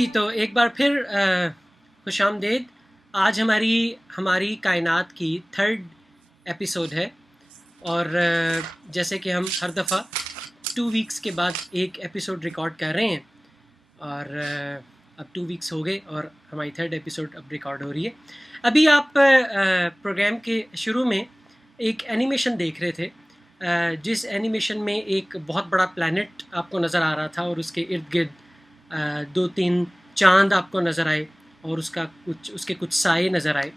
जी, तो एक बार फिर खुशामदीद। आज हमारी कायनात की थर्ड एपिसोड है और जैसे कि हम हर दफ़ा 2 वीक्स के बाद एक एपिसोड रिकॉर्ड कर रहे हैं और अब 2 वीक्स हो गए और हमारी थर्ड एपिसोड अब रिकॉर्ड हो रही है। अभी आप प्रोग्राम के शुरू में एक एनिमेशन देख रहे थे, जिस एनिमेशन में एक बहुत बड़ा प्लैनेट आपको नज़र आ रहा था और उसके इर्द गिर्द 2-3 चांद आपको नज़र आए और उसके कुछ साए नज़र आए।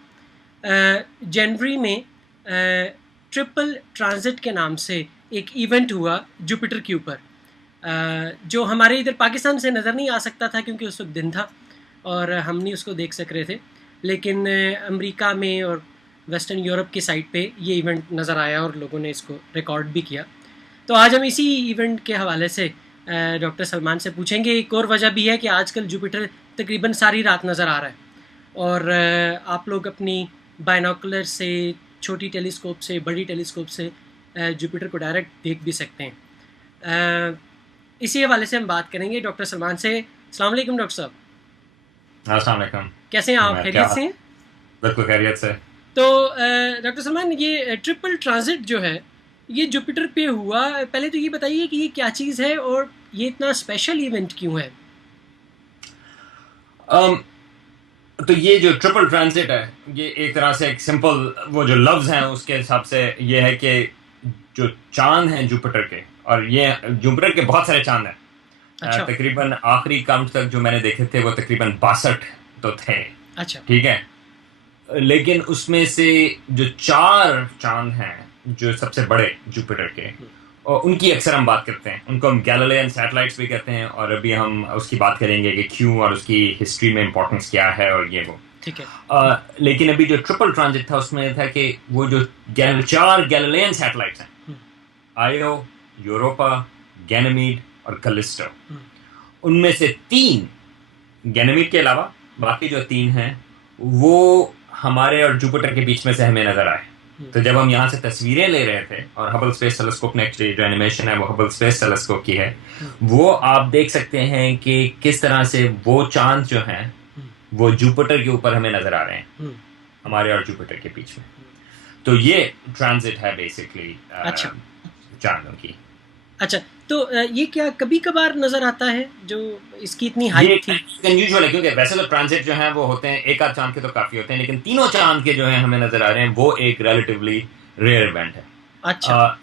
जनवरी में ट्रिपल ट्रांजिट के नाम से एक इवेंट हुआ जुपिटर के ऊपर, जो हमारे इधर पाकिस्तान से नज़र नहीं आ सकता था क्योंकि उस वक्त दिन था और हम नहीं उसको देख सक रहे थे, लेकिन अमेरिका में और वेस्टर्न यूरोप की साइड पे ये इवेंट नज़र आया और लोगों ने इसको रिकॉर्ड भी किया। तो आज हम इसी इवेंट के हवाले से डॉक्टर सलमान से पूछेंगे। एक और वजह भी है कि आजकल जुपिटर तकरीबन सारी रात नज़र आ रहा है और आप लोग अपनी बाइनोकुलर से, छोटी टेलीस्कोप से, बड़ी टेलीस्कोप से जुपिटर को डायरेक्ट देख भी सकते हैं। इसी हवाले से हम बात करेंगे डॉक्टर सलमान से। अस्सलाम वालेकुम डॉक्टर साहब। अस्सलाम वालेकुम। कैसे हैं आप? खैरियत से हैं? बिल्कुल खैरियत से। तो डॉक्टर सलमान, ये ट्रिपल ट्रांजिट जो है ये जुपिटर पे हुआ, पहले तो ये बताइए कि ये क्या चीज़ है और ये इतना स्पेशल इवेंट क्यों है? तो ये जो ट्रिपल ट्रांजिट है ये एक तरह से एक सिंपल वो जो लफ्ज़ हैं उसके हिसाब से ये है कि जो चांद हैं जुपिटर के, और ये जुपिटर के बहुत सारे चांद हैं। अच्छा। तकरीबन आखिरी काउंट तक जो मैंने देखे थे वो तकरीबन 62 तो थे। अच्छा। ठीक है, लेकिन उसमें से जो 4 चांद हैं जो सबसे बड़े जुपिटर के, और उनकी अक्सर हम बात करते हैं, उनको हम गैलीलियन सैटेलाइट्स भी कहते हैं, और अभी हम उसकी बात करेंगे कि क्यों और उसकी हिस्ट्री में इंपॉर्टेंस क्या है और ये वो। ठीक है। लेकिन अभी जो ट्रिपल ट्रांजिट था उसमें था कि वो जो 4 गैलीलियन सैटेलाइट्स हैं, आयो, यूरोपा, गैनीमीड और कैलिस्टो, उनमें से 3, गैनीमीड के अलावा बाकी जो 3 हैं वो हमारे और जुपिटर के बीच में से हमें नजर आए। तो जब हम यहाँ से तस्वीरें ले रहे थे, और हबल स्पेस टेलीस्कोप ने जो एनिमेशन है वो हबल स्पेस टेलीस्कोप की है, वो आप देख सकते हैं कि किस तरह से वो चांद जो हैं वो जुपिटर के ऊपर हमें नजर आ रहे हैं, हमारे और जुपिटर के बीच में। तो ये ट्रांजिट है बेसिकली चांदों की। अच्छा, तो ये क्या कभी कभार नजर आता है जो इसकी इतनी हाइट थी? अनयूजुअल है क्योंकि वैसे तो ट्रांजिट जो है वो होते हैं एक आध चांद के तो काफी होते हैं, लेकिन 3 चांद के जो है हमें नजर आ रहे हैं वो एक रिलेटिवली रेयर इवेंट है। अच्छा।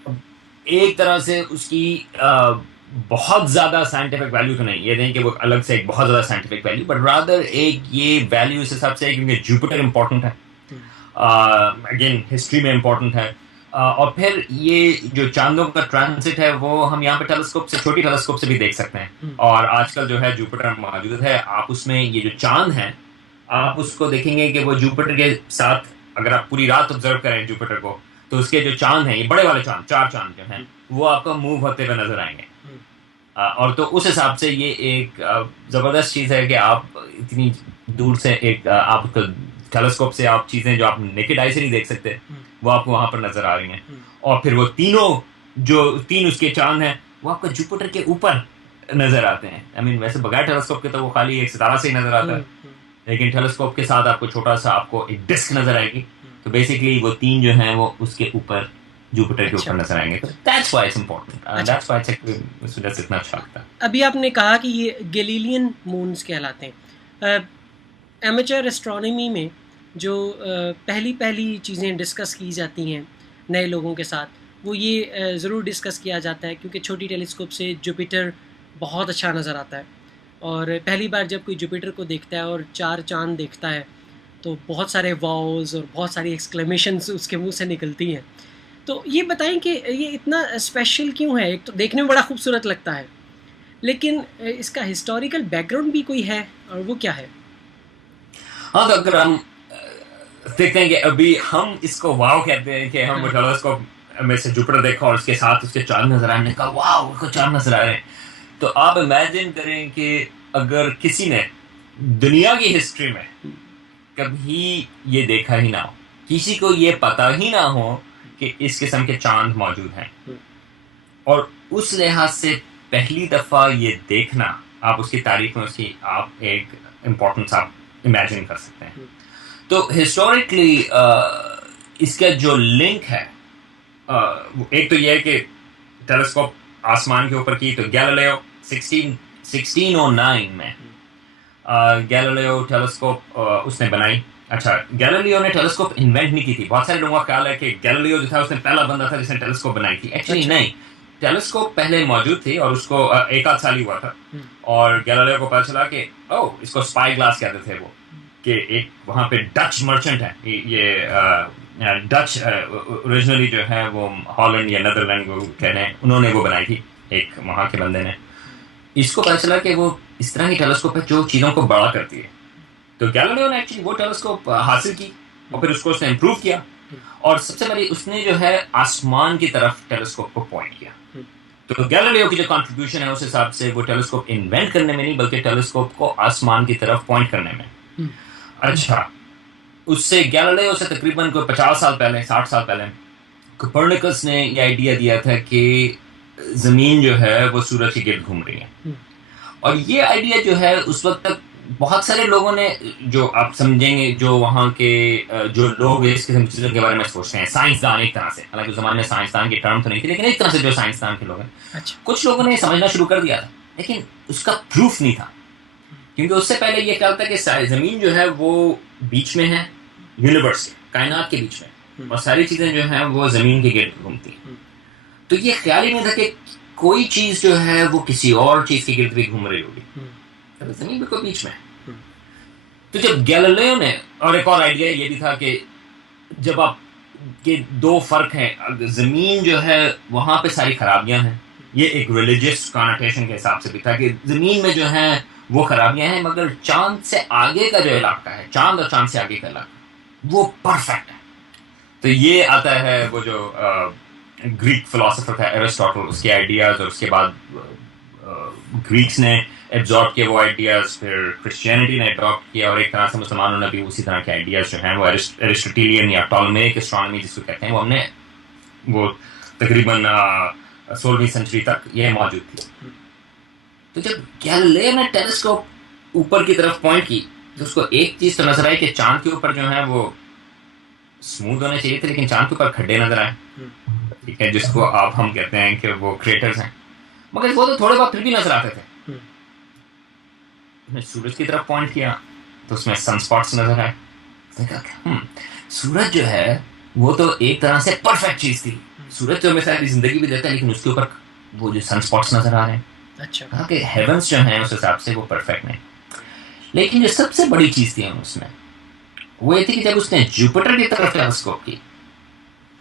एक तरह से उसकी बहुत ज्यादा साइंटिफिक वैल्यू तो नहीं, ये नहीं कि वो अलग से एक बहुत ज्यादा साइंटिफिक वैल्यू, बट रादर एक ये वैल्यू इस हिसाब से क्योंकि जुपिटर इंपॉर्टेंट है, अगेन हिस्ट्री में इंपॉर्टेंट है, और फिर ये जो चांदों का ट्रांजिट है वो हम यहाँ पे टेलीस्कोप से, छोटी टेलीस्कोप से भी देख सकते हैं। और आजकल जो है जुपिटर मौजूद है, आप उसमें ये जो चांद हैं आप उसको देखेंगे कि वो जुपिटर के साथ, अगर आप पूरी रात ऑब्जर्व करें जुपिटर को, तो उसके जो चांद हैं, ये बड़े वाले चांद, 4 चांद जो हैं वो आपको मूव होते हुए नजर आएंगे। और तो उस हिसाब से ये एक जबरदस्त चीज है कि आप इतनी दूर से एक आप टेलीस्कोप से आप चीजें जो आप नेकेड आई से नहीं देख सकते वो आपको वहां पर नजर आ रही हैं। और फिर वो जो 3 उसके चांद हैं वो आपको जुपिटर के ऊपर नजर आते हैं। आई मीन वैसे बगैर टेलीस्कोप के तो वो खाली एक सितारा से ही नजर आता है, लेकिन टेलीस्कोप के साथ आपको छोटा सा आपको एक डिस्क नजर आएगी। तो बेसिकली वो 3 जो हैं वो उसके ऊपर जुपिटर के ऊपर नजर आएंगे। That's why it's important, that's why it's इतना अच्छा लगता है। अभी आपने कहा कि ये गैलीलियन मून्स कहलाते हैं। एमेचर एस्ट्रोनॉमी में जो पहली चीज़ें डिस्कस की जाती हैं नए लोगों के साथ, वो ये ज़रूर डिस्कस किया जाता है क्योंकि छोटी टेलीस्कोप से जुपिटर बहुत अच्छा नज़र आता है, और पहली बार जब कोई जुपिटर को देखता है और 4 चांद देखता है तो बहुत सारे वाओज और बहुत सारी एक्सक्लेमेशंस उसके मुंह से निकलती हैं। तो ये बताएं कि ये इतना स्पेशल क्यों है? एक तो देखने में बड़ा खूबसूरत लगता है, लेकिन इसका हिस्टोरिकल बैकग्राउंड भी कोई है, और वो क्या है? हाँ, तो अगर हम देखते हैं कि अभी हम इसको वाव कहते हैं कि हम टेलीस्कोप में से जुपिटर देखा और उसके साथ उसके चांद नजर आने का, वाव उसको चांद नजर आ रहे हैं। तो आप इमेजिन करें कि अगर किसी ने दुनिया की हिस्ट्री में कभी ये देखा ही ना हो, किसी को ये पता ही ना हो कि इस किस्म के चांद मौजूद हैं, और उस लिहाज से पहली दफा ये देखना आप उसकी तारीख में उसकी आप एक इम्पोर्टेंस आप इमेजिन कर सकते हैं। तो हिस्टोरिकली इसका जो लिंक है, एक तो यह है कि टेलीस्कोप आसमान के ऊपर की, तो गैलीलियो 1609 में गैलीलियो टेलीस्कोप उसने बनाई। अच्छा, गैलीलियो ने टेलीस्कोप इन्वेंट नहीं की थी। बहुत सारे लोगों का ख्याल है कि गैलीलियो जो था उसने पहला बंदा था जिसने टेलीस्कोप बनाई थी। एक्चुअली नहीं, टेलीस्कोप पहले मौजूद थी और उसको एक आध साल ही हुआ था, और गैलीलियो को पता चला कि इसको स्पाई ग्लास कहते थे वो, कि एक वहाँ पे डच मर्चेंट है, ये डच ओरिजिनली जो है वो हॉलैंड या नीदरलैंड को कह रहे हैं, उन्होंने वो बनाई थी, एक वहाँ के बंदे ने। इसको पता चला कि वो इस तरह की टेलीस्कोप है जो चीज़ों को बड़ा करती है। तो गैलीलियो ने एक्चुअली वो टेलीस्कोप हासिल की और फिर उसको उसने इम्प्रूव किया, और सबसे पहले उसने जो है आसमान की तरफ टेलीस्कोप को पॉइंट किया। तो गैलीलियो की जो कंट्रीब्यूशन है उस हिसाब से वो टेलीस्कोप इन्वेंट करने में नहीं, बल्कि टेलीस्कोप को आसमान की तरफ पॉइंट करने में। अच्छा, उससे गैलीलियो से तकरीबन कोई 50 साल पहले, 60 साल पहले कोपर्निकस ने ये आइडिया दिया था कि जमीन जो है वो सूरज के गिर्द घूम रही है। और ये आइडिया जो है उस वक्त तक बहुत सारे लोगों ने, जो आप समझेंगे, जो वहाँ के जो लोग इस किस्म की चीज़ों के बारे में सोचते हैं, साइंसदान एक तरह से, हालांकि उस जमाने में साइंसदान की टर्म तो नहीं थी, लेकिन एक तरह से जो साइंसदान के लोग हैं, अच्छा, कुछ लोगों ने समझना शुरू कर दिया था, लेकिन उसका प्रूफ नहीं था। क्योंकि उससे पहले ये ख्याल था कि ज़मीन जो है वो बीच में है, यूनिवर्स कायनात के बीच में, और सारी चीज़ें जो हैं वो ज़मीन के गिर्द घूमती हैं। तो ये ख्याल ही नहीं था कि कोई चीज़ जो है वो किसी और चीज़ के गिर्द भी घूम रही होगी, ज़मीन बिल्कुल बीच में। तो जब गैलीलियो ने, और एक और आइडिया ये भी था कि जब आप के दो फर्क हैं, ज़मीन जो है वहाँ पे सारी खराबियाँ हैं, ये एक रिलीजियस कॉनोटेशन के हिसाब से भी था कि ज़मीन में जो है वो खराबियाँ हैं, मगर चांद से आगे का जो इलाका है, चांद और चांद से आगे का इलाका, वो परफेक्ट है। तो ये आता है वो जो ग्रीक फिलोसोफर था एरिस्टोटल, उसके आइडियाज़, और उसके बाद ग्रीक्स ने एब्जॉर्ब किए वो आइडियाज़, फिर क्रिश्चियनिटी ने एडॉप्ट किया, और एक तरह से मुसलमानों ने भी उसी तरह के आइडियाज़ जो हैं वो एरिस्टोटेलियन या टॉलमेइक एस्ट्रोनॉमी जिसको कहते हैं, वो हमने वो तकरीबन 16वीं सेंचुरी तक ये मौजूद थी। तो जब गैलीलियो ने टेलीस्कोप ऊपर की तरफ पॉइंट की, तो उसको एक चीज़ तो नजर आई कि चांद के ऊपर जो है वो स्मूथ होने चाहिए थे, लेकिन चांद के ऊपर खड्डे नजर आए, ठीक है, जिसको आप हम कहते हैं कि वो क्रेटर्स हैं, मगर वो तो थोड़े बहुत फिर भी नजर आते थे। उसने सूरज की तरफ पॉइंट किया तो उसमें सनस्पॉट्स नजर आए। उसने कहा सूरज जो है वो तो एक तरह से परफेक्ट चीज थी, सूरज तो हमें सारी जिंदगी भी देता है, लेकिन उसके ऊपर वो जो सनस्पॉट्स नजर आ रहे हैं, अच्छा, कहा कि हेवंस जो हैं उस हिसाब से वो परफेक्ट नहीं। लेकिन जो सबसे बड़ी चीज थी उसमें वो ये थी कि जब उसने जुपिटर की तरफ टेलीस्कोप की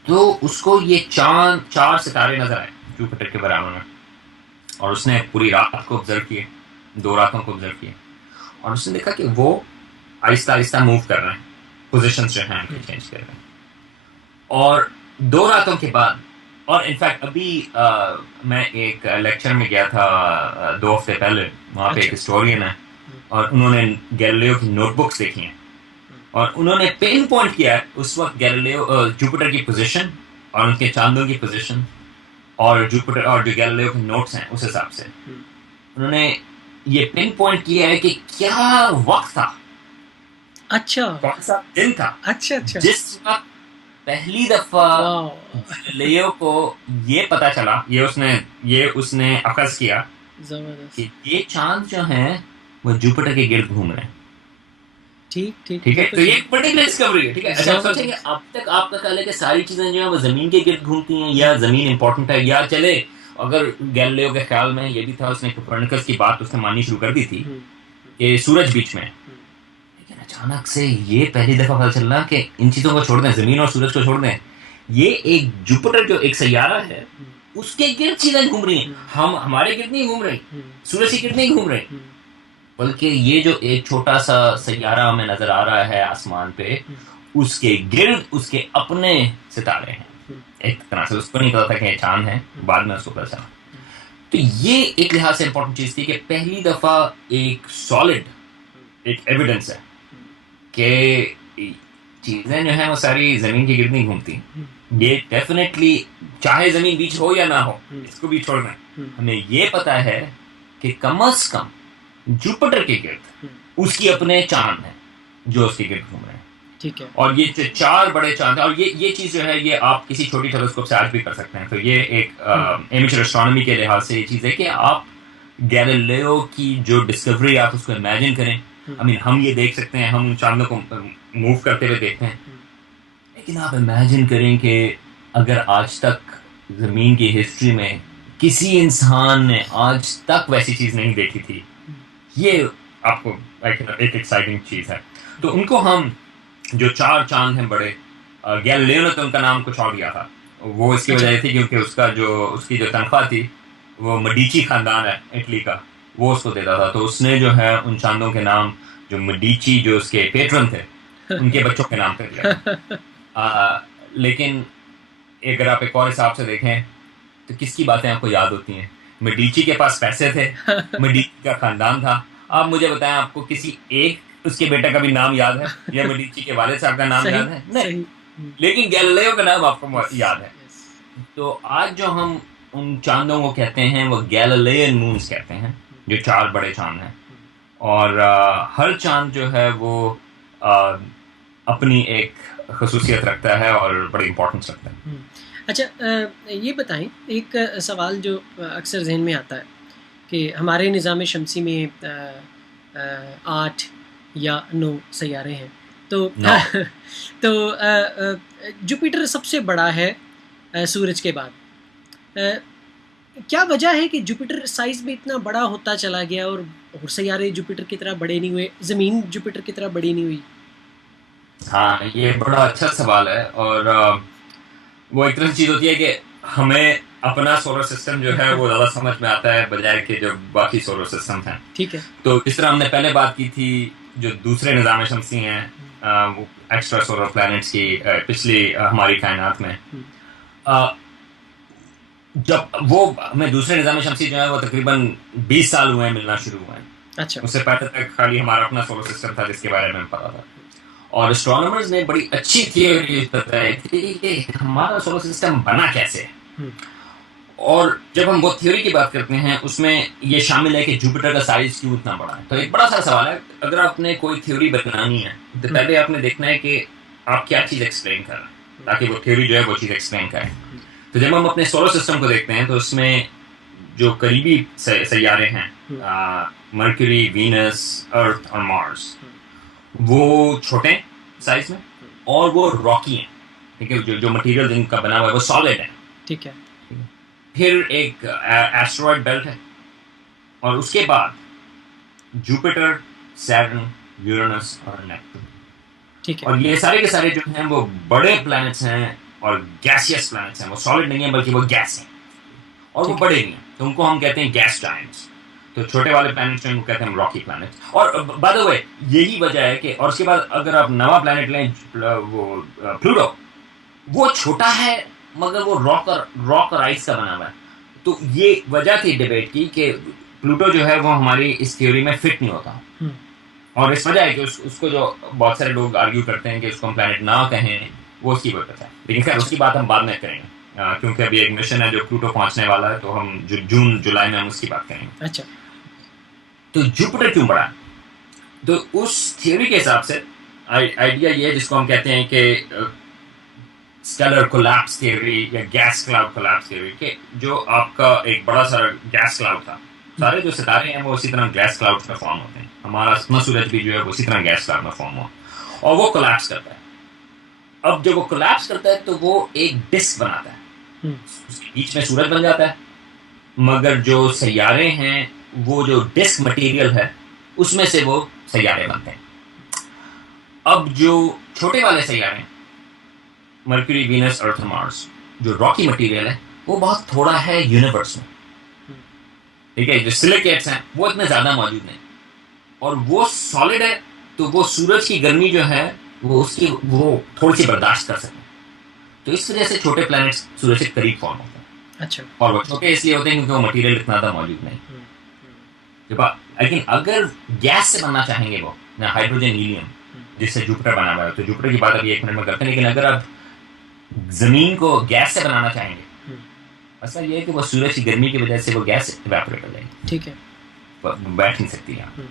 तो उसको ये चार सितारे नजर आए जुपिटर के बराबर में, और उसने पूरी रात को ऑब्जर्व किए, 2 रातों को ऑब्जर्व किए, और उसने देखा कि वो आहिस्ता आहिस्ता मूव कर रहे हैं, पोजीशंस जो हैं चेंज कर रहे हैं। और 2 रातों के बाद, और इनफैक्ट अभी मैं एक लेक्चर में गया था 2 हफ्ते पहले, वहाँ पे एक हिस्टोरियन है और उन्होंने गैलीलियो की नोटबुक्स देखी हैं, और उन्होंने पिन पॉइंट किया है उस वक्त गैलीलियो जुपिटर की पोजीशन और उनके चांदों की पोजीशन, और जुपिटर और जो गैलीलियो के नोट्स हैं उस हिसाब से उन्होंने ये पिन पॉइंट किया है कि क्या वक्त था, अच्छा, कौन सा दिन था, अच्छा, अच्छा, जिस वक्त पहली दफा गैलीलियो को ये पता चला, ये उसने अखज़ किया कि ये चांद जो हैं वो जुपिटर के गिर्द घूम रहे हैं। ठीक है, तो ये एक पर्टिकुलर डिस्कवरी है, ठीक है। अच्छा, सोचेंगे अब तक आपका ख्याल है कि सारी चीजें जो है वो जमीन के गिर्द घूमती हैं, या जमीन इंपॉर्टेंट है, या चले अगर गैलीलियो के ख्याल में ये भी था, उसने कोपर्निकस की बात उसने माननी शुरू कर दी थी कि सूरज बीच में, लेकिन अचानक से ये पहली दफा पता चलना कि इन चीजों को छोड़ दें, जमीन और सूरज को छोड़ दें, ये एक जुपिटर जो एक सैयारा है उसके गिर्द चीजें घूम रही हैं, हम हमारे गिर्द नहीं घूम रही, सूरज के गिर्द नहीं घूम रही, बल्कि ये जो एक छोटा सा सैयारा हमें नजर आ रहा है आसमान पे, उसके गिर्द उसके अपने सितारे हैं। एक तरह से उसको नहीं पता था कि चांद है, बाद में उसको पता चला। तो ये एक लिहाज से इंपॉर्टेंट चीज थी कि पहली दफा एक सॉलिड एक एविडेंस है कि चीजें जो है वो सारी जमीन के गिर्द नहीं घूमती। ये डेफिनेटली चाहे जमीन बीच हो या ना हो, इसको भी छोड़ना, हमें ये पता है कि कम अज कम जुपिटर के गिर्द उसकी अपने चांद हैं जो उसके गिर्द घूम रहे हैं। ठीक है। और ये जो 4 बड़े चांद हैं, और ये चीज जो है ये आप किसी छोटी टेलीस्कोप से आज भी कर सकते हैं। तो ये एक एमेचर एस्ट्रोनॉमी के लिहाज से ये चीज है कि आप गैलीलियो की जो डिस्कवरी आप उसको इमेजिन करें। आई मीन हम ये देख सकते हैं, हम चांदों को मूव करते हुए देखते हैं, लेकिन आप इमेजिन करें कि अगर आज तक जमीन की हिस्ट्री में किसी इंसान ने आज तक वैसी चीज नहीं देखी थी, ये आपको एक एक्साइटिंग चीज है। तो उनको हम जो 4 चांद हैं बड़े, गैलीलियो ने तो उनका नाम कुछ और दिया था, वो इसकी वजह थी क्योंकि उसकी जो तनख्वाह थी वो मेडिची खानदान है इटली का, वो उसको देता था। तो उसने जो है उन चांदों के नाम जो मेडिची जो उसके पेट्रन थे उनके बच्चों के नाम कर दिया। लेकिन अगर आप एक और हिसाब से देखें तो किसकी बातें आपको याद होती हैं? मेडिची के पास पैसे थे, मेडिची का खानदान था। आप मुझे बताएं, आपको किसी एक उसके बेटे का भी नाम याद है या मेडिची के वालिद साहब का नाम याद है? नहीं, लेकिन गैलीलियो का नाम आपको याद है। तो आज जो हम उन चांदों को कहते हैं वो गैलीलियन मून्स कहते हैं, जो 4 बड़े चांद हैं। और हर चांद जो है वो अपनी एक खसूसियत रखता है और बड़ी इंपॉर्टेंस रखता है। अच्छा, ये बताएं, एक सवाल जो अक्सर जहन में आता है कि हमारे निज़ाम शमसी में 8 या 9 सैयारे हैं, तो जुपिटर सबसे बड़ा है सूरज के बाद। क्या वजह है कि जुपिटर साइज में इतना बड़ा होता चला गया और सैयारे जुपिटर की तरह बड़े नहीं हुए, ज़मीन जुपिटर की तरह बड़ी नहीं हुई? हाँ, ये बड़ा अच्छा सवाल है। और वो एक तरह की चीज़ होती है कि हमें अपना सोलर सिस्टम जो है वो ज़्यादा समझ में आता है बजाय कि जो बाकी सोलर सिस्टम हैं। ठीक है। तो जिस तरह हमने पहले बात की थी, जो दूसरे निज़ाम शमसी हैं, वो एक्स्ट्रा सोलर प्लैनेट्स की पिछली हमारी कायनात में, जब वो हमें दूसरे निज़ाम शमसी जो है वो तकरीबन 20 साल हुए हैं मिलना शुरू हुए हैं। अच्छा। उससे पहले तक खाली हमारा अपना सोलर सिस्टम था जिसके बारे में पता था। और एस्ट्रोनॉमर्स ने बड़ी अच्छी थियोरी बताई थी कि हमारा सोलर सिस्टम बना कैसे। और जब हम वो थ्योरी की बात करते हैं उसमें ये शामिल है कि जुपिटर का साइज क्यों इतना बड़ा है। तो एक बड़ा सारा सवाल है, अगर आपने कोई थ्योरी बनानी है तो पहले आपने देखना है कि आप क्या चीज़ एक्सप्लेन कर रहे हैं, ताकि वो थ्योरी जो है वो चीज़ एक्सप्लेन करें। तो जब हम अपने सोलर सिस्टम को देखते हैं तो उसमें जो करीबी सैयारे हैं, मरकरी, वीनस, अर्थ और मार्स, वो छोटे साइज में और वो रॉकी हैं। ठीक है, जो मटेरियल जिनका बना हुआ है वो सॉलिड है। ठीक है। फिर एक एस्टेरॉयड बेल्ट है और उसके बाद जुपिटर, सैटर्न, यूरेनस और नेपच्यून। ठीक है। और ये सारे के सारे जो हैं वो बड़े प्लैनेट्स हैं और गैसियस प्लैनेट्स हैं। वो सॉलिड नहीं है बल्कि वो गैस हैं और वो बड़े नहीं हैं, तो उनको हम कहते हैं गैस जायंट्स। तो छोटे वाले प्लैनेट्स हैं उनको कहते हैं रॉकी प्लैनेट्स। और बाय द वे यही वजह है कि, और उसके बाद अगर आप नवा प्लैनेट लें, वो प्लूटो, वो छोटा है मगर वो रॉक और आइस का बना हुआ है। तो ये वजह थी डिबेट की कि प्लूटो जो है वो हमारी इस थ्योरी में फिट नहीं होता। और इस वजह है कि उसको जो बहुत सारे लोग आर्ग्यू करते हैं कि उसको हम प्लैनेट ना कहें, वो उसकी वजह है। लेकिन खैर उसकी बात हम बाद में करेंगे, क्योंकि अभी एक मिशन है जो प्लूटो पहुंचने वाला है, तो हम जून जुलाई में हम उसकी बात करेंगे। अच्छा। तो जुपिटर क्यों बड़ा? तो उस थ्योरी के हिसाब से आइडिया ये है जिसको हम कहते हैं कि स्टेलर कोलैप्स थ्योरी या गैस क्लाउड कोलैप्स थ्योरी, कि जो आपका एक बड़ा सारा गैस क्लाउड था, सारे जो सितारे हैं वो उसी तरह गैस क्लाउड में फॉर्म होते हैं। हमारा अपना सूरज भी जो है वो उसी तरह गैस क्लाउड में फॉर्म हुआ और वो कोलैप्स करता है। अब जब वो कोलैप्स करता है तो वो एक डिस्क बनाता है, उसके बीच में सूरज बन जाता है, मगर जो सैयारे हैं वो जो डिस्क मटेरियल है उसमें से वो सैयारे बनते हैं। अब जो छोटे वाले सैयारे, मरकरी, वीनस, अर्थ, मार्स, जो रॉकी मटेरियल है वो बहुत थोड़ा है यूनिवर्स में। ठीक है, जो सिलिकेट्स हैं वो इतने ज्यादा मौजूद नहीं और वो सॉलिड है, तो वो सूरज की गर्मी जो है वो थोड़ी सी बर्दाश्त कर सके। तो इस वजह से छोटे प्लैनेट्स सूरज के करीब फॉर्म होते हैं। अच्छा। और वो छोटे इसलिए होते हैं क्योंकि वो मटेरियल इतना ज्यादा मौजूद नहीं। लेकिन अगर गैस से बनना चाहेंगे वो हाइड्रोजन, हीलियम, जिससे जुपिटर बना हुआ है, तो जुपिटर की बात अभी 1 मिनट में करते हैं। लेकिन अगर आप जमीन को गैस से बनाना चाहेंगे, असल ये है कि वो सूरज की गर्मी की वजह से वो गैस इवेपोरेट हो जाएगी। ठीक है। बैठ नहीं सकती यहाँ।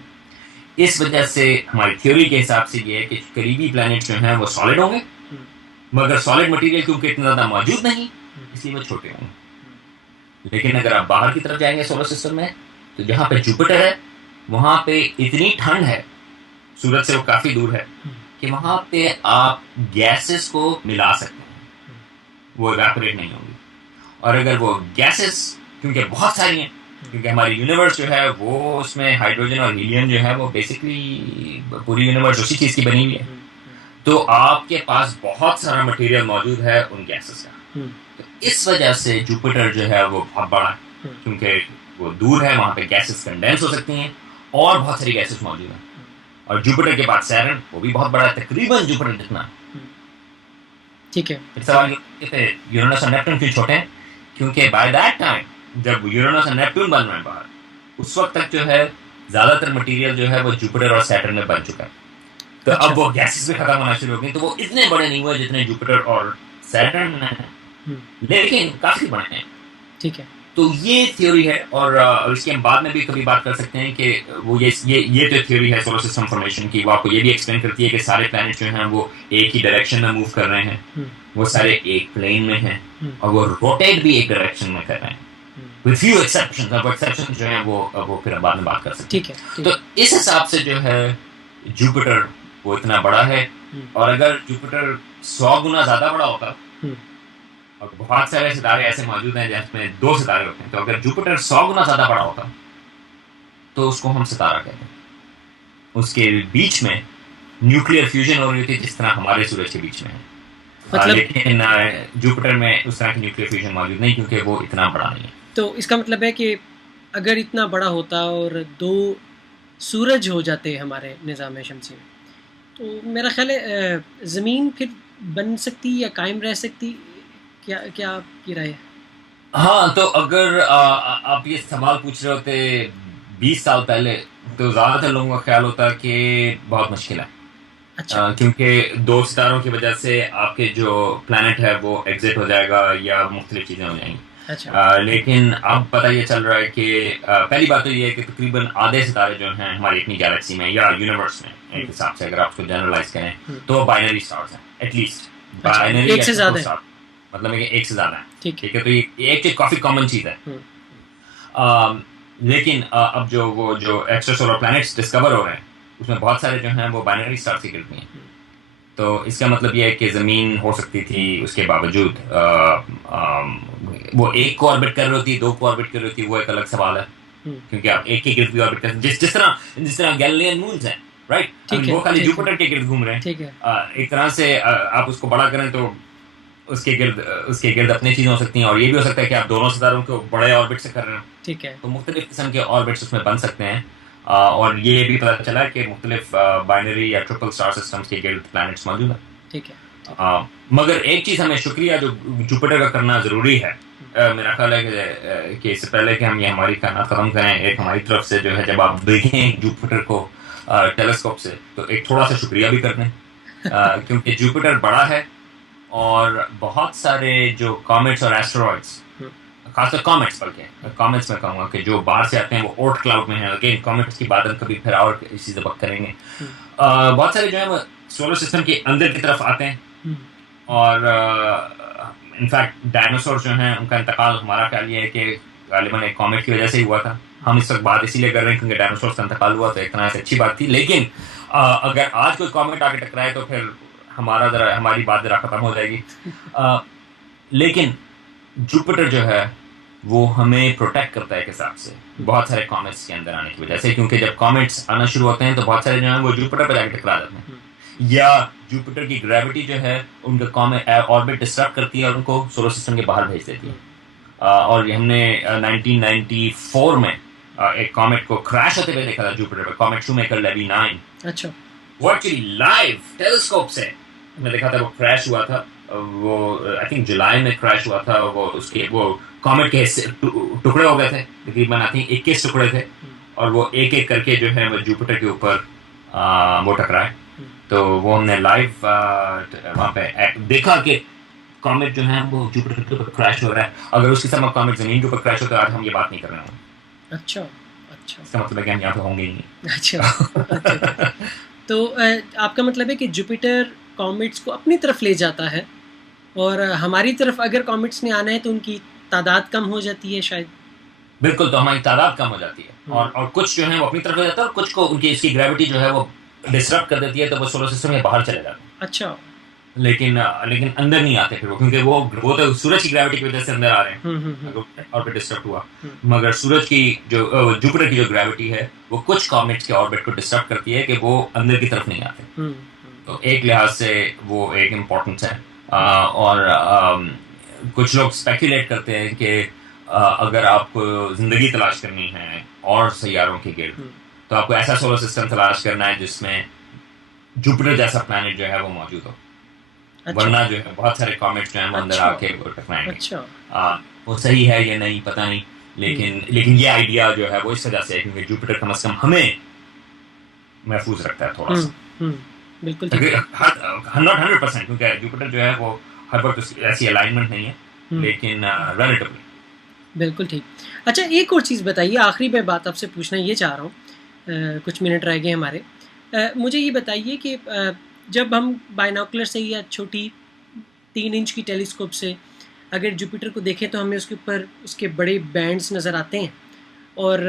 इस वजह से हमारी थ्योरी के हिसाब से ये है कि करीबी प्लैनेट जो हैं वो सॉलिड होंगे, मगर सॉलिड मटेरियल क्योंकि इतना ज़्यादा मौजूद नहीं इसलिए वो छोटे होंगे। लेकिन अगर आप बाहर की तरफ जाएंगे सोलर सिस्टम में, तो जहाँ पे जुपिटर है वहाँ पे इतनी ठंड है, सूरज से वो काफ़ी दूर है, कि वहाँ पे आप गैसेस को मिला सकते हैं, वो इवेपोरेट नहीं होंगी। और अगर वो गैसेस क्योंकि बहुत सारी हैं, क्योंकि हमारी यूनिवर्स जो है वो उसमें हाइड्रोजन और हीलियम जो है वो बेसिकली पूरी यूनिवर्स उसी चीज़ की बनी हुई है, तो आपके पास बहुत सारा मटेरियल मौजूद है उन गैसेस का। तो इस वजह से जुपिटर जो है वो बहुत बड़ा है, क्योंकि वो दूर है, वहाँ पे गैसेस कंडेंस हो सकती हैं और बहुत सारी गैसेस मौजूद हैं। और जुपिटर के बाद सैटर्न, वो भी बहुत बड़ा है, तकरीबन जुपिटर जितना। ठीक है। सवाल ये यूरेनस और नेपट्टून क्यों छोटे हैं? क्योंकि बाय दैट टाइम जब यूरेनस और नेपट्टून बन रहे हैं बाहर, उस वक्त तक जो है ज़्यादातर मटेरियल जो है वो जुपिटर और सैटर्न में बन चुका है। तो अब वो गैसेस भी खत्म होना शुरू हो गई, तो वो इतने बड़े नहीं हुए जितने जुपिटर और सैटर्न हैं, लेकिन काफ़ी बड़े हैं। ठीक है। तो ये थ्योरी है, और इसके हम बाद में भी कभी बात कर सकते हैं कि वो ये जो थ्योरी है सोलर सिस्टम फॉर्मेशन की, वो आपको ये भी एक्सप्लेन करती है कि सारे प्लैनेट जो हैं वो एक ही डायरेक्शन में मूव कर रहे हैं, वो सारे एक प्लेन में हैं, और वो रोटेट भी एक डायरेक्शन में कर रहे हैं, विद फ्यू एक्सेप्शंस। अब एक्सेप्शन जो हैं वो फिर हम बाद में बात कर सकते हैं। ठीक है। तो इस हिसाब से जो है जुपिटर वो इतना बड़ा है, और अगर जुपिटर 100 गुना ज़्यादा बड़ा होता, और बहुत सारे सितारे ऐसे मौजूद हैं जिसमें 2 सितारे होते हैं, तो अगर जुपिटर 100 गुना ज़्यादा बड़ा होता तो उसको हम सितारा कहते हैं। उसके बीच में न्यूक्लियर फ्यूजन हो रही थी जिस तरह हमारे सूरज के बीच में है, मतलब लेकिन जुपिटर में उस तरह की न्यूक्लियर फ्यूजन मौजूद नहीं, क्योंकि वो इतना बड़ा नहीं है। तो इसका मतलब है कि अगर इतना बड़ा होता और 2 सूरज हो जाते हमारे निज़ाम शमसी में, तो मेरा ख्याल है ज़मीन फिर बन सकती या कायम रह सकती। क्या आपकी राय है? हाँ, तो अगर आप ये सवाल पूछ रहे होते 20 साल पहले, तो ज़्यादातर लोगों का ख्याल होता कि बहुत मुश्किल है। अच्छा। क्योंकि 2 सितारों की वजह से आपके जो प्लैनेट है वो एग्जिट हो जाएगा या मुख्तलिफ चीज़ें हो जाएंगी। अच्छा। लेकिन अब पता ये चल रहा है कि पहली बात तो ये है कि तकरीबन आधे सितारे जो हैं हमारी अपनी गैलेक्सी में या यूनिवर्स में, एक हिसाब से अगर आप उसको जनरलाइज करें, तो बाइनरी स्टार्स हैं, एटलीस्ट बाइनरी, एक से ज़्यादा, मतलब एक से ज़्यादा है। ठीक है, तो ये एक काफ़ी कॉमन चीज़ है। लेकिन अब जो एक्स्ट्रा सोलर प्लैनेट्स डिस्कवर हो रहे हैं उसमें बहुत सारे जो हैं वो बाइनरी स्टार्स की गिनती हैं। तो इसका मतलब ये है कि ज़मीन हो सकती थी, उसके बावजूद वो एक को ऑर्बिट कर रही होती, 2 को ऑर्बिट कर रही होती, वो एक अलग सवाल है, क्योंकि आप एक के गिर्द भी ऑर्बिट कर, जिस तरह गैलीलियन मून्स हैं, राइट, वो खाली जुपिटर के गिर्द घूम रहे हैं। ठीक है। एक तरह से आप उसको बड़ा करें तो उसके गिर्द अपनी चीज़ें हो सकती हैं, और ये भी हो सकता है कि आप दोनों सितारों को बड़े ऑर्बिट से कर रहे हैं। ठीक है। तो मुख्तलिफ किस्म के ऑर्बिट्स उसमें बन सकते हैं, और ये भी पता चला है कि मुख्तलिफ बाइनरी या ट्रिपल स्टार सिस्टम्स के गिर्द प्लैनेट्स मौजूद हैं। ठीक है। मगर एक चीज़ हमें शुक्रिया जो जुपिटर का करना ज़रूरी है, मेरा ख्याल है कि इससे पहले कि हम ये हमारी कायनात ख़त्म करें, एक हमारी तरफ से जो है जब आप देखें जुपिटर को टेलीस्कोप से, तो एक थोड़ा सा शुक्रिया भी कर दें, क्योंकि जुपिटर बड़ा है, और बहुत सारे जो कॉमेट्स और एस्टेरॉइड्स, खासकर कॉमेट्स, बल्कि कॉमेट्स में कहूँगा कि जो बाहर से आते हैं वो ओर्ट क्लाउड में हैं। अगेन कॉमेट्स की बात हम कभी फिर और इसी से बात करेंगे। बहुत सारे जो है वो सोलर सिस्टम के अंदर की तरफ आते हैं, और इनफैक्ट डायनासोर जो हैं उनका इंतकाल हमारा ख्याल ये है कि गालिबन एक कॉमेट की वजह से ही हुआ था। हम इस वक्त बात इसीलिए कर रहे हैं क्योंकि डायनासोर का इंतकाल हुआ, तो एक तरह से अच्छी बात थी। लेकिन अगर आज कोई कॉमेट आके टकराए तो फिर हमारी बात जरा ख़त्म हो जाएगी। लेकिन जुपिटर जो है वो हमें प्रोटेक्ट करता है एक हिसाब से बहुत सारे कॉमेट्स के अंदर आने की वजह से, क्योंकि जब कॉमेट्स आना शुरू होते हैं तो बहुत सारे जो हैं वो जुपिटर पर जाके टकरा जाते हैं, या जुपिटर की ग्रेविटी जो है उनका ऑर्बिट डिस्टर्ब करती है और उनको सोलर सिस्टम के बाहर भेज देती है। और हमने 1994 में एक कॉमेट को क्रैश होते हुए देखा था जुपिटर पर, कॉमेट शूमेकर लेवी 9। अच्छा। वो एक्चुअली लाइव टेलीस्कोप से हमने देखा था, वो क्रैश हुआ था, वो आई थिंक जुलाई में क्रैश हुआ था। वो कॉमेट के टुकड़े हो गए थे, तकरीबन आई थिंक 21 टुकड़े थे, और वो एक एक करके जो है वो जुपिटर के ऊपर वो टकराए। तो वो हमने लाइव वहाँ पे देखा कि कॉमेट जो है वो जुपिटर के ऊपर क्रैश हो रहा है। अगर उसकी समय कॉमेट ज़मीन के ऊपर क्रैश होता है आज हम ये बात नहीं कर रहे हैं। अच्छा। अच्छा इसका मतलब है कि हम यहाँ पे होंगे ही नहीं। अच्छा। तो आपका मतलब है कि जुपिटर कॉमेट्स को अपनी तरफ ले जाता है, और हमारी तरफ अगर कॉमेट्स ने आना है तो उनकी तादाद कम हो जाती है शायद। बिल्कुल, तो हमारी तादाद कम हो जाती है, और कुछ जो है वो अपनी तरफ हो जाता है, और कुछ को उनकी इसकी ग्रेविटी जो है वो डिस्टर्ब कर देती है, तो वो सोलर सिस्टम के बाहर चले जाते हैं। अच्छा। लेकिन अंदर नहीं आते फिर वो, क्योंकि वो तो सूरज की ग्रेविटी की वजह से अंदर आ रहे हैं, हम्म। अगर ऑर्बिट डिस्टर्ब हुआ। हम्म। मगर सूरज की जो जुपिटर की जो ग्रेविटी है वो कुछ कॉमेट्स के ऑर्बिट को डिस्टर्ब करती है कि वो अंदर की तरफ नहीं आते। हम्म। तो एक लिहाज से वो एक इम्पोर्टेंस है। और कुछ लोग स्पेकुलेट करते हैं कि अगर आपको जिंदगी तलाश करनी है और सैयारों के गिर्द, तो आपको ऐसा सोलर सिस्टम तलाश करना है जिसमें जुपिटर जैसा प्लैनेट जो है वो मौजूद हो। अच्छा। वरना जो है बहुत सारे कॉमेट्स जो है वो अंदर अच्छा। आके वो टकराएंगे। अच्छा। वो सही है या नहीं पता नहीं, लेकिन ये आइडिया जो है वो इस वजह से है क्योंकि जुपिटर कम से कम हमें महफूज रखता है थोड़ा सा। बिल्कुल ठीक है। नॉट 100%, क्योंकि जुपिटर जो है वो हर वक्त ऐसी अलाइनमेंट नहीं है, लेकिन रिलेटिवली बिल्कुल ठीक। अच्छा, एक और चीज़ बताइए, आखिरी मैं बात आपसे पूछना ये चाह रहा हूँ, कुछ मिनट रह गए हमारे। मुझे ये बताइए कि जब हम बाइनोकुलर से या छोटी 3 इंच की टेलीस्कोप से अगर जुपिटर को देखें तो हमें उसके ऊपर उसके बड़े बैंड्स नज़र आते हैं, और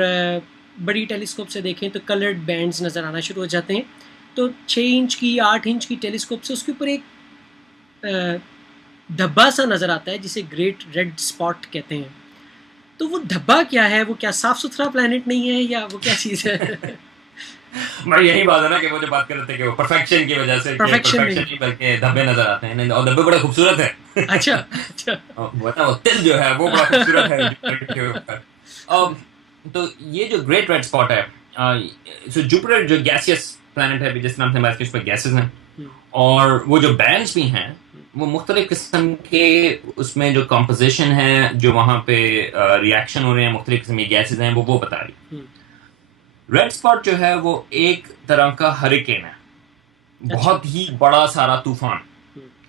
बड़ी टेलीस्कोप से देखें तो कलर्ड बैंड्स नज़र आना शुरू हो जाते हैं। तो 6 इंच की 8 इंच की टेलीस्कोप से उसके ऊपर एक धब्बा सा नज़र आता है जिसे ग्रेट रेड स्पॉट कहते हैं। तो वो धब्बा क्या है? वो क्या साफ सुथरा प्लैनेट नहीं है, या वो क्या चीज़ है? मैं यही बात है ना कि वो जो बात कर रहे थे कि वो परफेक्शन की वजह से परफेक्शन नहीं बल्कि धब्बे नजर आते हैं, और धब्बे बड़े खूबसूरत है। अच्छा अच्छा। वो तिल जो है वो बड़ा खूबसूरत है। तो ये जो ग्रेट रेड स्पॉट है, सो जुपिटर जो गैसियस प्लैनेट है, जिस नाम से बात की उस पर गैसेस हैं, और वो जो बैंड्स भी हैं वो मुख्तलिफ किस्म के, उसमें जो कॉम्पोजिशन है, जो वहाँ पे रिएक्शन हो रहे हैं, मुख्तलिफ किस्म की गैसेस हैं, वो बता रही। रेड स्पॉट जो है वो एक तरह का हरिकेन है, बहुत ही बड़ा सारा तूफान,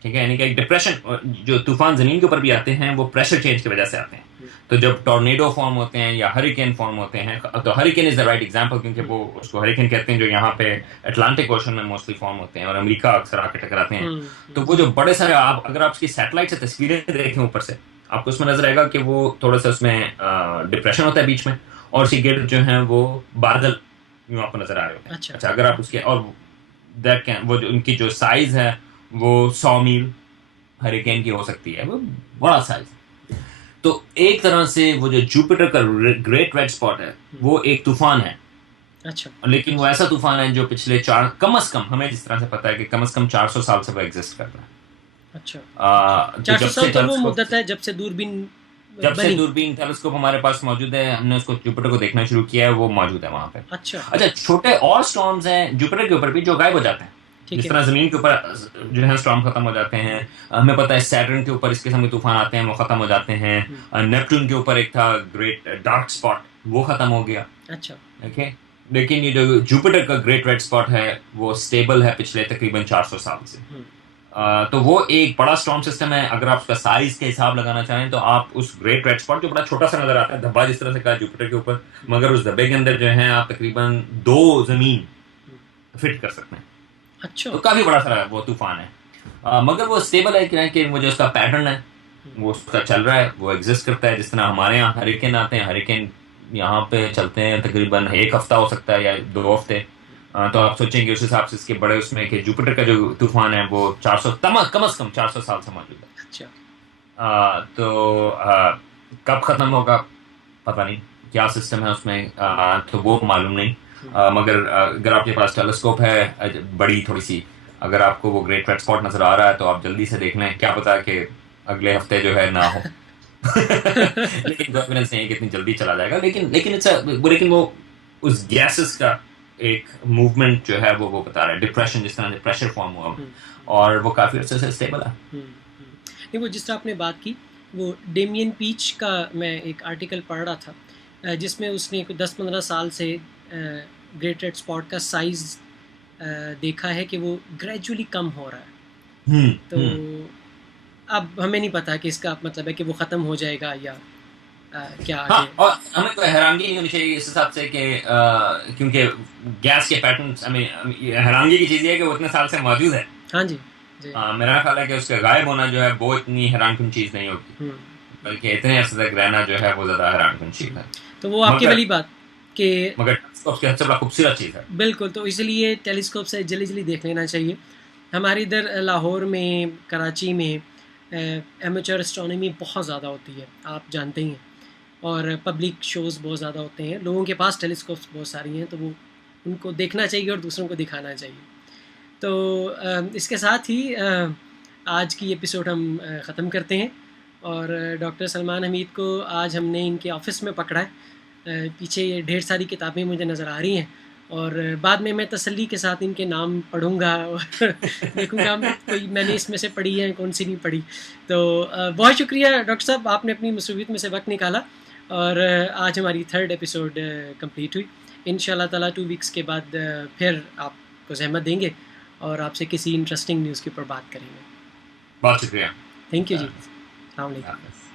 ठीक है, यानी कि एक डिप्रेशन। जो तूफान जमीन के ऊपर भी आते हैं वो प्रेशर चेंज की वजह से आते हैं। तो जब टॉर्नेडो फॉर्म होते हैं या हरिकेन फॉर्म होते हैं, तो hurricane is the right example, क्योंकि वो उसको हरिकेन कहते हैं जो यहाँ पे अटलांटिक ओशन में मोस्टली फॉर्म होते हैं और अमेरिका अक्सर आके टकराते हैं। तो वो जो बड़े सारे, अगर आप उसकी सैटेलाइट से तस्वीरें देखें ऊपर से, आपको उसमें नजर आएगा कि वो थोड़ा सा उसमें डिप्रेशन होता है बीच में, और उसके गिर्द जो है वो बादल यूं आपको नजर आ रहे होते हैं। अच्छा, अगर आप उसके, और वो जो उनकी जो साइज है वो 100 मील हरिकेन की हो सकती है, वो बड़ा साइज। तो एक तरह से वो जो जुपिटर का ग्रेट रेड स्पॉट है वो एक तूफान है। अच्छा। लेकिन वो ऐसा तूफान है जो पिछले कम से कम, हमें जिस तरह से पता है कि कम से कम 400 साल से वो एग्जिस्ट कर रहा है। अच्छा। 400 साल तो वो मुद्दत है जब से दूरबीन टेलीस्कोप हमारे पास मौजूद है, हमने उसको जुपिटर को देखना शुरू किया है, वो मौजूद है वहां पे। अच्छा, छोटे और स्टॉर्म्स हैं जुपिटर के ऊपर भी जो गायब हो जाते हैं, जिस तरह जमीन के ऊपर जो है स्टॉर्म खत्म हो जाते हैं। हमें पता है सैटर्न के ऊपर इस किस्म के तूफान आते हैं, वो खत्म हो जाते हैं। नेपट्टून के ऊपर एक था ग्रेट डार्क स्पॉट, वो खत्म हो गया। अच्छा, ओके। लेकिन ये जो जुपिटर का ग्रेट रेड स्पॉट है वो स्टेबल है पिछले तकरीबन 400 साल से। तो वो एक बड़ा स्टॉर्म सिस्टम है। अगर आप उसका साइज के हिसाब लगाना चाहें तो आप उस ग्रेट रेड स्पॉट, जो बड़ा छोटा सा नजर आता है, धब्बा जिस तरह से कहा जुपिटर के ऊपर, मगर उस धब्बे के अंदर जो है आप तकरीबन 2 जमीन फिट कर सकते हैं। अच्छा। तो काफी बड़ा सा वो तूफान है, मगर वो स्टेबल है कि वो जो उसका पैटर्न है वो उसका चल रहा है, वो एग्जिस्ट करता है। जिस तरह हमारे यहाँ हरिकेन आते हैं, हरिकेन यहाँ पे चलते हैं तकरीबन 1 हफ्ता हो सकता है या 2 हफ्ते। तो आप सोचेंगे उस हिसाब से इसके बड़े उसमें कि जुपिटर का जो तूफान है वो 400 कम से कम 400 साल से मौजूद है। अच्छा। तो कब खत्म होगा पता नहीं, क्या सिस्टम है उसमें, तो वो मालूम नहीं। मगर अगर आपके पास टेलीस्कोप है बड़ी थोड़ी सी, अगर आपको वो ग्रेट रेड स्पॉट नजर आ रहा है तो आप जल्दी से देख लें, क्या पता कि अगले हफ्ते जो है ना हो। लेकिन कॉन्फिडेंस नहीं है कि इतनी जल्दी चला जाएगा, लेकिन वो उस गैसेस का एक मूवमेंट जो है वो बता रहा है, डिप्रेशन, जिस तरह से प्रेशर फॉर्म हुआ, और वो काफी अर्से से स्टेबल है। नहीं, वो जिस तरह आपने बात की, वो डेमियन पीच का मैं एक आर्टिकल पढ़ रहा था जिसमें उसने 10-15 साल से ग्रेट रेड स्पॉट का साइज देखा है कि वो ग्रेजुअली कम हो रहा है। तो अब हमें नहीं पता कि इसका मतलब है कि वो ख़त्म हो जाएगा या क्या हाँ, आगे? और हमें कोई हैरानगी नहीं होनी चाहिए इस हिसाब से कि क्योंकि गैस के पैटर्न, हैरानगी की चीज़ ये है कि वो इतने साल से मौजूद है। हाँ जी, जी। मेरा ख्याल है कि उसका गायब होना जो है वो इतनी हैरानकुन चीज़ नहीं होगी, हुँ। बल्कि इतने अर्से तक रहना जो है वो ज़्यादा हैरानकुन चीज़ है। तो वो आपकी मगर वाली बात कि मगर उसके सबसे बड़ा खूबसूरत चीज़ है। बिल्कुल, तो इसलिए टेलीस्कोप से जल्दी-जल्दी देख लेना चाहिए। हमारे इधर लाहौर में, कराची में एमेच्योर एस्ट्रोनॉमी बहुत ज़्यादा होती है, आप जानते ही हैं। और पब्लिक शोज़ बहुत ज़्यादा होते हैं, लोगों के पास टेलीस्कोप्स बहुत सारी हैं, तो वो उनको देखना चाहिए और दूसरों को दिखाना चाहिए। तो इसके साथ ही आज की एपिसोड हम ख़त्म करते हैं। और डॉक्टर सलमान हमीद को आज हमने इनके ऑफ़िस में पकड़ा है। पीछे ये ढेर सारी किताबें मुझे नज़र आ रही हैं, और बाद में मैं तसल्ली के साथ इनके नाम पढ़ूँगा और देखूँगा कोई मैंने इसमें से पढ़ी है, कौन सी नहीं पढ़ी। तो बहुत शुक्रिया डॉक्टर साहब, आपने अपनी मुसीबत में से वक्त निकाला, और आज हमारी 3rd एपिसोड कंप्लीट हुई। इंशाल्लाह ताला 2 वीक्स के बाद फिर आपको ज़हमत देंगे और आपसे किसी इंटरेस्टिंग न्यूज़ के ऊपर बात करेंगे। बहुत शुक्रिया। थैंक यू जी। अस्सलाम वालेकुम।